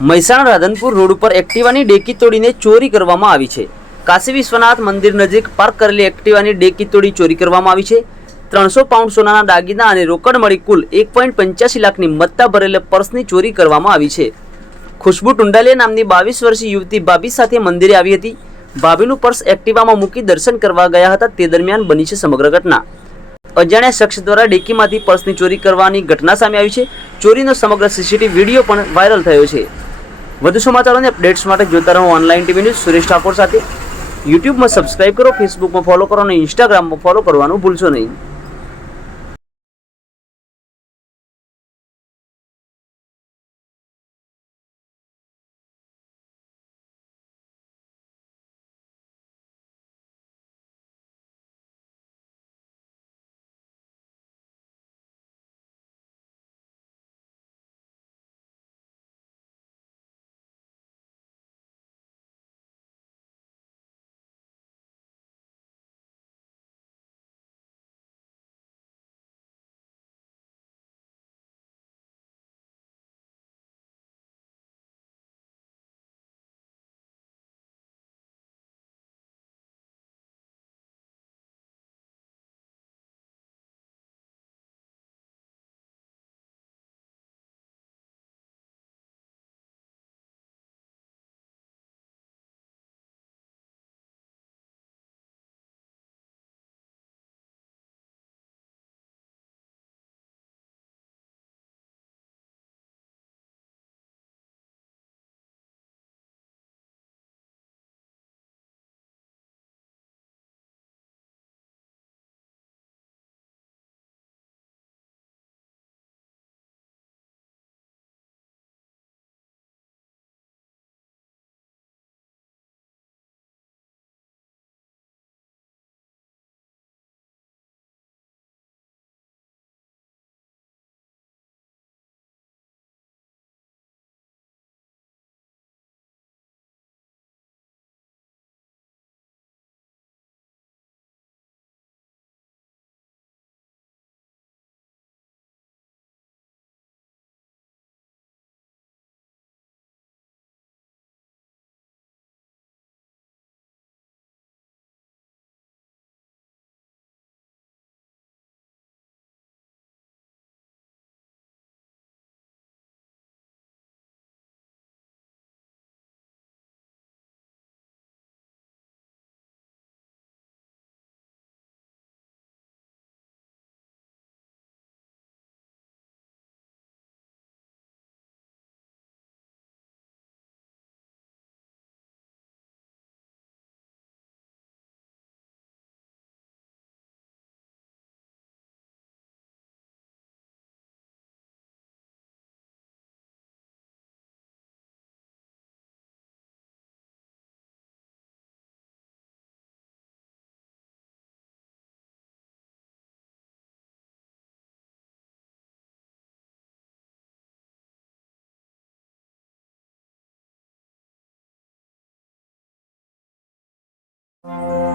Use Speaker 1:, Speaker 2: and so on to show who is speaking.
Speaker 1: Mehsana Radhanpur road ઉપર એક્ટિવાની dicky તોડીને ચોરી કરવામાં આવી છે. કાશી વિશ્વનાથ મંદિર નજીક પાર્ક કરેલી એક્ટિવાની ડેકી તોડી ચોરી કરવામાં આવી છે. ત્રણસો પાઉન્ડ સોનાના દાગીના અને રોકડ મળી કુલ એક પોઈન્ટ પંચ્યાસી લાખની મત્તા ભરેલા પર્સની ચોરી કરવામાં આવી છે. ખુશ્બુ ટુંડાલિયા નામની બાવીસ વર્ષીય યુવતી ભાભી સાથે મંદિરે આવી હતી. ભાભીનું પર્સ એક્ટિવામાં મૂકી દર્શન કરવા ગયા હતા. તે દરમિયાન બની છે સમગ્ર ઘટના. અજાણ્યા શખ્સ દ્વારા ડેકીમાંથી પર્સની ચોરી કરવાની ઘટના સામે આવી છે. ચોરીનો સમગ્ર સીસીટીવી વીડિયો પણ વાયરલ થયો છે. વધુ સમાચારોની અપડેટ્સ માટે જોતા રહો online TV news Suresh Thakor સાથે. યુટ્યુબમાં સબસ્ક્રાઇબ કરો ફેસબુકમાં ફોલો કરો અને ઇન્સ્ટાગ્રામમાં ફોલો કરવાનું ભૂલશો નહીં. Thank you.